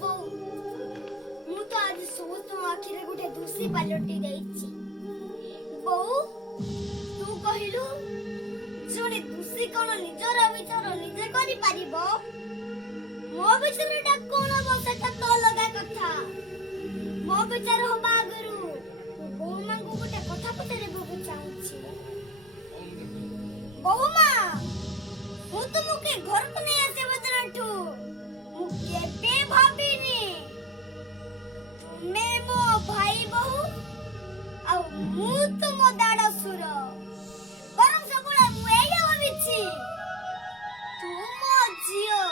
बोऊ मु तो आज समस्त आखिरे गुटे दूसरी पालटी देइछि बोऊ तू कहिलु जोने दूसरी कोन निजर विचार निजे करि पारिबो मो विचारटा कोन बसटा तो लगा कथा मो विचार होबा आगरु बोऊ मांगु गुटे कथा पतरे बगु चाहूछि बोऊ मां मु तुमके घर को नहीं आसे बदनठू मु केबे भाबिनी तुमे मो भाई बहू आ मु तुम दाड़ सुर परम सबुला मु एया भाबिछि तुम जियो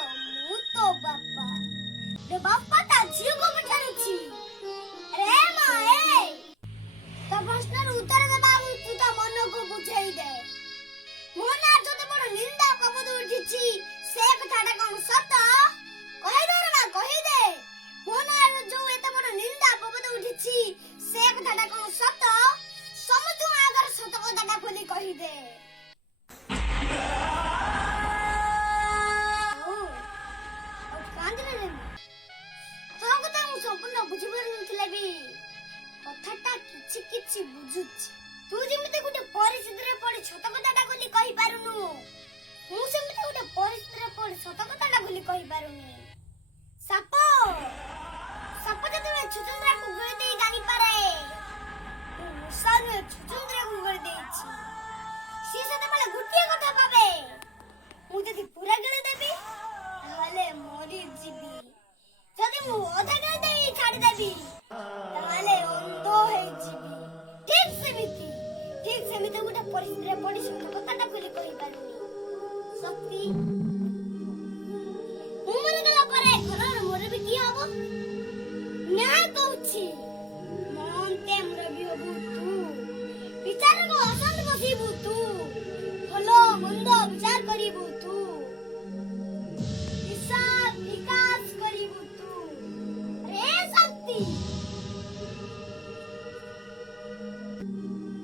मु तो बापा रे बापा ता जियो को पठारुछि रे मां ए तो प्रश्नर उत्तर दे बाबू तू ता मन को बुझाई दे मोना जते बड़ निंदा कबद उठिछि से कथाटा कोन सत कहि दे रे कहि दे मोना जो एते बड़ निंदा कबद उठिछि से कथाटा कोन सत समझु आगर सत कथाटा खोली कहि दे ओ कांदरे रे तो कथा मु संपूर्ण बुझि पर नथिले भी कथाटा किछि किछि बुझुछि तू जेमिते गुटे परिस्थिति रे पड़ी छोट कथाटा बोली कहि पारुनु मु सेमिते गुटे परिस्थिति रे पड़ी छोट कथाटा बोली कहि पारुनी साप साप जते छुचुंद्रा को गळे देई गानी पारे मुसानु छुचुंद्रा को गळे देइछि सी सते बले गुटिया कथा पाबे मु जति पूरा गळे देबी ताले मोरी जीबी जति मु अधा गळे देई छाडी देबी ताले अंधो हे जीबी ठीक सेमिते गुटे परिस्थिति रे पड़ी सत कथाटा बोली कहि पारुनी शक्ति उमर गला परे घर मोर भी की हबो न्याय कहूछि मनते मोर भी हबो तू विचार को असंत बसिबू तू भलो मंद विचार करिबू तू विशाल विकास करिबू तू रे शक्ति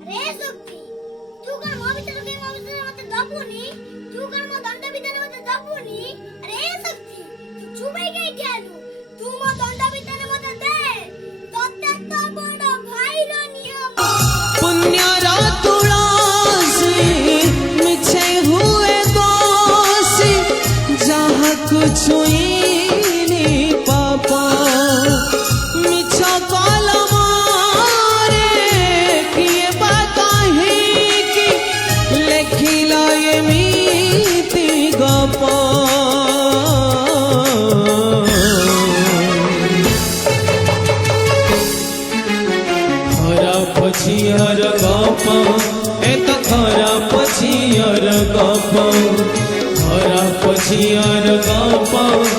रे शक्ति तू कौन मो विचार के मो विचार मते दबुनी तू कौन मो दंड विधान मते दबुनी रे शक्ति तू चुपै गई गेलु तू मो दंड विधान मते दे तते तो बड़ भाई रो नियम पुण्य रा तुळसी मिछे हुए दोषी जहाँ कुछ नहीं पापा मिछ कलम रे किए बाता है कि लेखिला ये मीति गप पछियर गप एत खरा पछियर गप खरा पछियर गप।